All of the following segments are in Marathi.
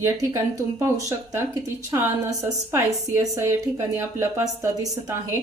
या ठिकाणी तुम्ही पाहू शकता किती छान असं स्पायसी असं या ठिकाणी आपला पास्ता दिसत आहे।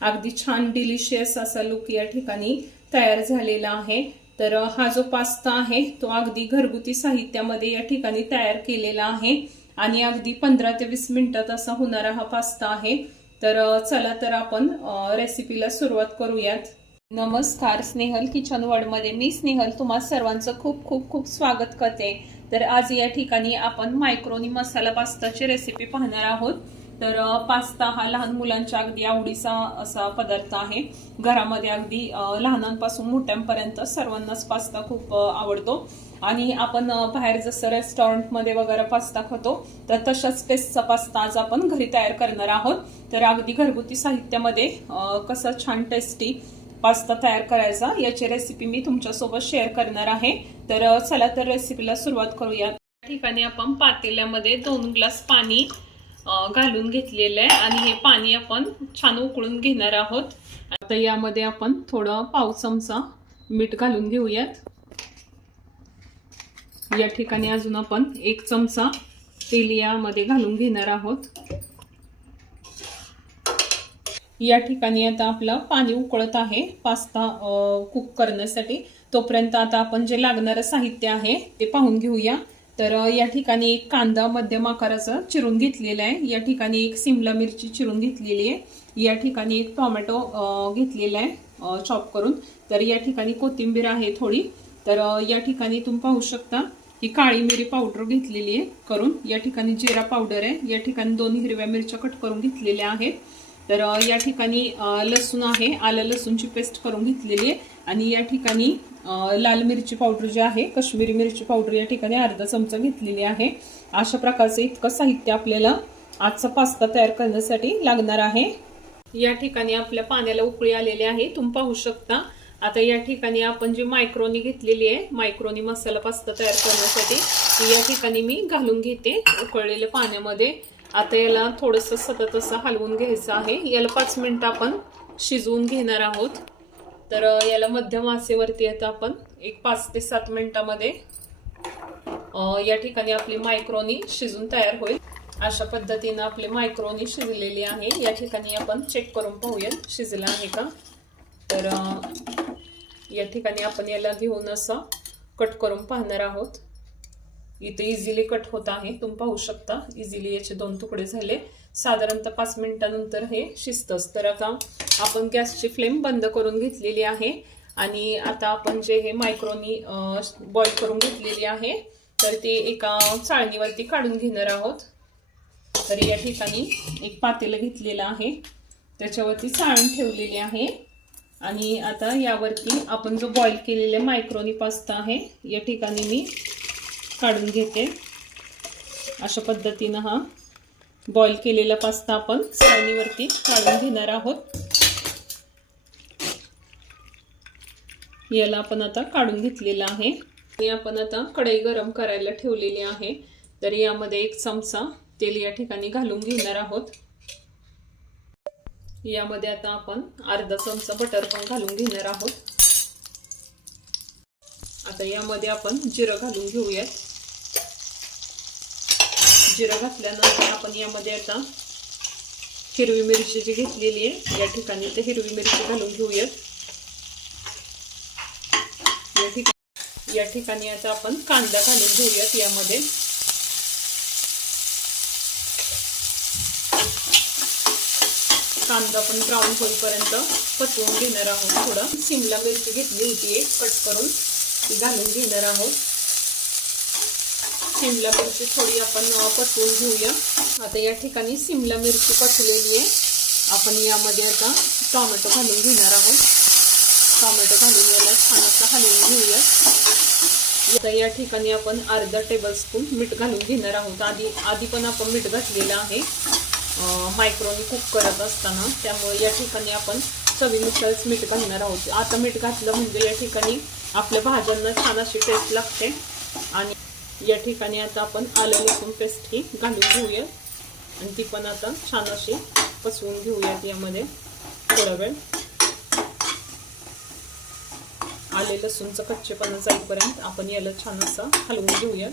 अगदी छान डिलिशियस असा लुक या ठिकाणी तयार झालेला आहे। तर हा जो पास्ता आहे तो अगदी घरगुती साहित्यामध्ये या ठिकाणी तयार केलेला आहे आणि अगदी 15 ते 20 मिनिटात असा होणारा हा पास्ता आहे। तर चला तर आपण रेसिपीला सुरुवात करूयात। नमस्कार, स्नेहल किचन वर्ल्ड मध्ये मी स्नेहल तुम्हा सर्वांचं खूप खूप खूप स्वागत करते। तर आज या ठिकाणी आपण मायक्रोनी मसाला पास्ताची रेसिपी पाहणार आहोत। तर पास्ता हा लहान मुलांच्या अगदी आवडीचा असा पदार्थ आहे। घरामध्ये अगदी लहानांपासून मोठ्यांपर्यंत सर्वांनाच पास्ता खूप आवडतो आणि आपण बाहेर जसं रेस्टॉरंट मध्ये वगैरे पास्ता खातो तर तशाच टेस्टचा पास्ता आज आपण घरी तयार करणार आहोत। तर अगदी घरगुती साहित्यामध्ये कसा छान टेस्टी पास्ता तयार करायचा याची रेसिपी मी तुमच्यासोबत शेअर करणार आहे। तर चला तर रेसिपीला सुरुवात करूया। या ठिकाणी आपण पातेल्यामध्ये 2 ग्लास पाणी घालून घेतलेलं आहे आणि हे पाणी आपण छान उकळून घेणार आहोत। आता यामध्ये आपण थोडं पाव चमचा मीठ घालून घेऊयात। या ठिकाणी अजून आपण 1 चमचा तेल यामध्ये घालून घेणार आहोत। या ठिकाणी आता आपलं पाणी उकळत आहे पास्ता कुक करण्यासाठी। तोपर्यंत आता आपण जे लागणारे साहित्य आहे ते पाहून घेऊया। तर या ठिकाणी 1 कांदा मध्यम आकाराचा चिरून घेतलेला आहे। या ठिकाणी 1 सिमला मिरची चिरून घेतलेली आहे। या ठिकाणी 1 टोमॅटो घेतलेला आहे चॉप करून। तर या ठिकाणी कोथिंबीर आहे थोडी। तर या ठिकाणी तुम्ही पाहू शकता ही काळी मिरी पावडर घेतलेली आहे करून। या ठिकाणी जिरा पावडर आहे। या ठिकाणी 2 हिरव्या मिरच्या कट करून घेतलेल्या आहेत। तर या ठिकाणी लसूण आहे, आलं लसूणची पेस्ट करून घेतलेली आहे आणि या ठिकाणी लाल मिरची पावडर जी आहे काश्मीरी मिरची पावडर या ठिकाणी अर्धा चमचा घेतलेली आहे। अशा प्रकारचे इतकं साहित्य आपल्याला आजचा पास्ता तयार करण्यासाठी लागणार आहे। या ठिकाणी आपल्या पाण्याला उकळी आलेली आहे तुम्ही पाहू शकता। आता या ठिकाणी आपण जी मायक्रोनी घेतलेली आहे मायक्रोनी मसाला पास्ता तयार करण्यासाठी या ठिकाणी मी घालून घेते उकळलेल्या पाण्यामध्ये। आता याला थोडंसं सतत असं हलवून घ्यायचं आहे। याला 5 मिनिटं आपण शिजवून घेणार आहोत। तर याला मध्यम आचेवरती आता आपण एक 5 ते 7 मिनिटांमध्ये या ठिकाणी आपली मायक्रोनी शिजून तयार होईल। अशा पद्धतीने आपली मायक्रोनी शिजलेली आहे। या ठिकाणी आपण चेक करून पाहूया शिजला आहे का। तर या ठिकाणी आपण याला घेऊन असं कट करून पाहणार आहोत। इथे इझिली कट होत आहे तुम्ही पाहू शकता। इझिली याचे 2 तुकडे झाले। साधारणतः 5 मिनिटांनंतर हे शिजतंच। तर आता आपण गॅसची फ्लेम बंद करून घेतलेली आहे आणि आता आपण जे हे मायक्रोनी बॉईल करून घेतलेली आहे तर ते एका चाळणीवरती काढून घेणार आहोत। तर या ठिकाणी एक पातेलं घेतलेलं आहे त्याच्यावरती चाळण ठेवलेली आहे आणि आता यावरती आपण जो बॉईल केलेला मायक्रोनी पास्ता आहे या ठिकाणी मी काढून घेते। अशा पद्धतीने हा बॉईल केलेला पास्ता आपण चाळणीवरती काढून घेणार आहोत। याला आपण आता काढून घेतलेला आहे। आपण आता कढई गरम करायला ठेवलेली आहे। तर यामध्ये 1 चमचा तेल या ठिकाणी घालून घेणार आहोत। यामध्ये आता आपण अर्धा चमचा बटर पण घालून घेणार आहोत। आता यामध्ये आपण जिरं घालून घेऊयात। जिरं घातल्यानंतर आपण यामध्ये आता हिरवी मिरची जी घेतलेली आहे या ठिकाणी ते हिरवी मिरची घालून घेऊयात। या ठिकाणी आता आपण कांदा घालून घेऊयात। यामध्ये कांदा पण ब्राऊन होईपर्यंत पचवून घेणार आहोत। थोडं सिमला मिरची घेतली होती एक कट करून ती घालून घेणार आहोत। सिमला मिरची थोडी आपण पचवून घेऊया। आता या ठिकाणी सिमला मिरची पचलेली आहे। आपण यामध्ये आता टोमॅटो घालून घेणार आहोत। टोमॅटो घालून याला छान असं हलवून घेऊया। आता या ठिकाणी आपण अर्धा टेबलस्पून मीठ घालून घेणार आहोत। आधी पण आपण मीठ घातलेलं आहे मायक्रोनी कुक करत असताना, त्यामुळे या ठिकाणी आपण चवीनुसारच मीठ घालणार आहोत। आता मीठ घातलं म्हणजे या ठिकाणी आपल्या भाज्यांना छान अशी टेस्ट लागते। आणि या ठिकाणी आता आपण आलं लसूण पेस्ट ही घालून घेऊया आणि ती पण आता छान अशी पसवून घेऊयात। यामध्ये थोडा वेळ आले लसूणचं कच्चेपणा जाईपर्यंत आपण याला छान असं हलवून घेऊया।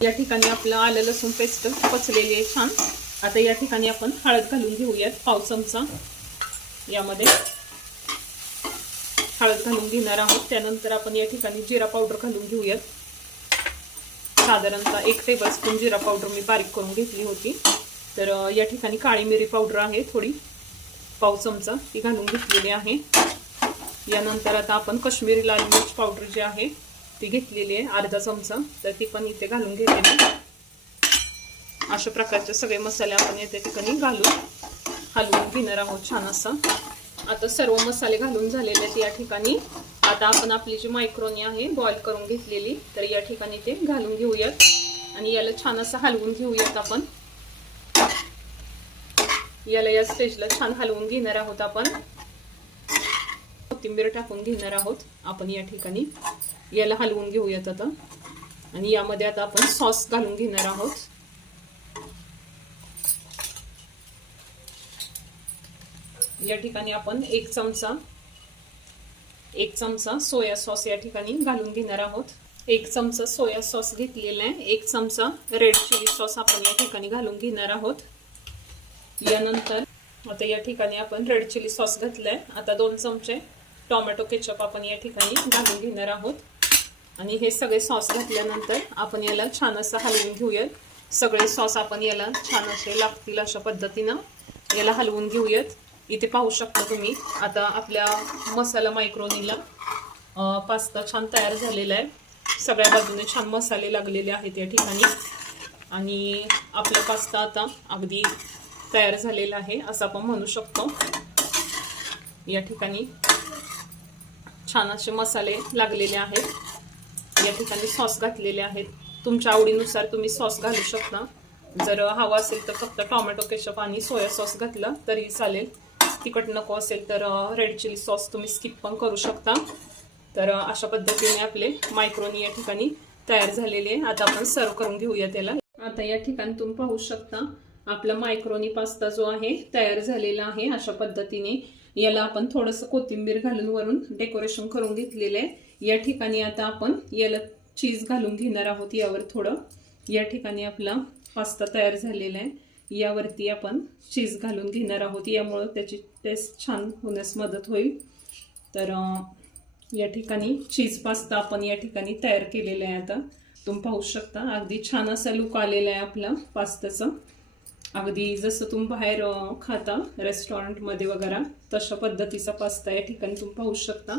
या ठिकाणी आपलं आलं लसूण पेस्ट पचलेली आहे छान। आता या ठिकाणी आपण हळद घालून घेऊयात, पाव चमचा यामध्ये हळद घालून घेणार आहोत। त्यानंतर आपण या ठिकाणी जिरा पावडर घालून घेऊयात, साधारणतः 1 टेबलस्पून जिरा पावडर मी बारीक करून घेतली होती। तर या ठिकाणी काळी मिरी पावडर आहे थोडी, पाव चमचा ती घालून घेतलेली आहे। यानंतर आता आपण काश्मीरी लाल मिर्च पावडर जी आहे ती घेतलेली आहे अर्धा चमचा, तर ती पण इथे घालून घेतलेली। अशा प्रकारचे सगळे मसाले आपण या ठिकाणी हलवून घेणार आहोत छान असं। आता सर्व मसाले घालून झालेले आहेत या ठिकाणी। आता आपण आपली जी मायक्रोनी आहे बॉईल करून घेतलेली, तर या ठिकाणी ते घालून घेऊयात आणि याला छान असं हलवून घेऊयात आपण। याला या स्टेजला छान हलवून घेणार आहोत आपण। कोथिंबीर टाकून घेणार आहोत आपण या ठिकाणी, याला हलवून घेऊयात आता। आणि यामध्ये आता आपण सॉस घालून घेणार आहोत। या ठिकाणी आपण एक चमचा सोया सॉस या ठिकाणी घालून घेणार आहोत। 1 चमचा सोया सॉस घेतलेला आहे, 1 चमचा रेड चिली सॉस आपण या ठिकाणी घालून घेणार आहोत। यानंतर आता या ठिकाणी आपण रेड चिली सॉस घातलाय। आता 2 चमचे टोमॅटो केचप आपण या ठिकाणी घालून घेणार आहोत। आणि हे सगळे सॉस घातल्यानंतर आपण याला छान असं हलवून घेऊयात। सगळे सॉस आपण याला छान असे लागतील अशा पद्धतीनं याला हलवून घेऊयात। इथे पाहू शकता तुम्ही आता आपल्या मसाला मायक्रोनीला पास्ता छान तयार झालेला आहे। सगळ्या बाजूने छान मसाले लागलेले आहेत या ठिकाणी आणि आपला पास्ता आता अगदी तयार झालेला आहे असं आपण म्हणू शकतो। या ठिकाणी छान असे मसाले लागलेले आहेत। या ठिकाणी सॉस घातलेले आहेत, तुमच्या आवडीनुसार तुम्ही सॉस घालू शकता। जर हवा असेल तर फक्त टोमॅटो केचप आणि सोया सॉस घातला तरी चालेल, तिखट नको असेल तर रेड चिली सॉस तुम्ही स्किप पण करू शकता। तर अशा पद्धतीने आपले मायक्रोनी या ठिकाणी तयार झालेले आहे। आता आपण सर्व करून घेऊया त्याला। आता या ठिकाणी तुम्ही पाहू शकता आपला मायक्रोनी पास्ता जो आहे तयार झालेला आहे अशा पद्धतीने। याला आपण थोडंसं कोथिंबीर घालून वरून डेकोरेशन करून घेतलेलं आहे। या ठिकाणी आता आपण याला चीज घालून घेणार आहोत यावर थोडं। या ठिकाणी आपला पास्ता तयार झालेला आहे, यावरती आपण चीज घालून घेणार आहोत, यामुळे त्याची टेस्ट छान होण्यास मदत होईल। तर या ठिकाणी चीज पास्ता आपण या ठिकाणी तयार केलेला आहे। आता तुम्ही पाहू शकता अगदी छान असा लुक आलेला आहे आपला पास्त्याचा, अगदी जसं तुम्ही बाहेर खाता रेस्टॉरंटमध्ये वगैरे तशा पद्धतीचा पास्ता या ठिकाणी तुम्ही पाहू शकता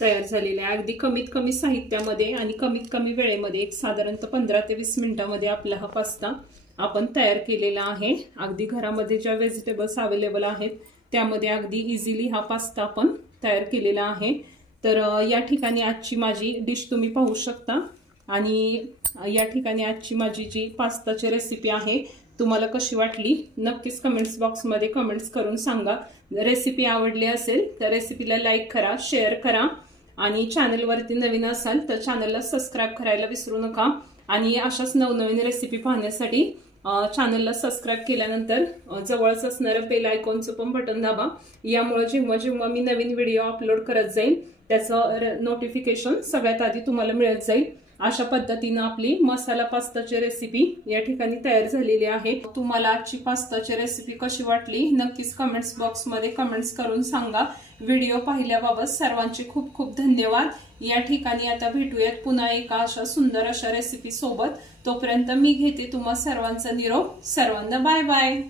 तयार झालेला आहे। अगदी कमीत कमी साहित्यामध्ये आणि कमीत कमी वेळेमध्ये एक साधारणतः 15 ते 20 मिनिटांमध्ये आपला हा पास्ता आपण तयार केलेला आहे। अगदी घरामध्ये ज्या व्हेजिटेबल्स अवेलेबल आहेत त्यामध्ये अगदी इझिली हा पास्ता आपण तयार केलेला आहे। तर या ठिकाणी आजची माझी डिश तुम्ही पाहू शकता आणि या ठिकाणी आजची माझी जी पास्ताची रेसिपी आहे तुम्हाला कशी वाटली नक्कीच कमेंट्स बॉक्समध्ये कमेंट्स करून सांगा। रेसिपी आवडली असेल तर रेसिपीला लाईक करा, शेअर करा आणि चॅनलवरती नवीन असाल तर चॅनलला सबस्क्राईब करायला विसरू नका। आणि अशाच नवनवीन रेसिपी पाहण्यासाठी चॅनलला सबस्क्राईब केल्यानंतर जवळच असणारं बेल आयकॉनचं पण बटन दाबा, यामुळे जेव्हा जेव्हा मी नवीन व्हिडिओ अपलोड करत जाईल त्याचं नोटिफिकेशन सगळ्यात आधी तुम्हाला मिळत जाईल। अशा पद्धतीने आपली मसाला पास्ताची रेसिपी या ठिकाणी तयार झालेली आहे। तुम्हाला आजची पास्ताची रेसिपी कशी वाटली नक्कीच कमेंट्स बॉक्समध्ये कमेंट्स करून सांगा। व्हिडिओ पाहिल्याबाबत सर्वांचे खूप खूप धन्यवाद। या ठिकाणी आता भेटूयात पुन्हा एका अशा सुंदर अशा रेसिपी सोबत। तोपर्यंत मी घेते तुम्हा सर्वांचा निरोप। सर्वांना बाय बाय।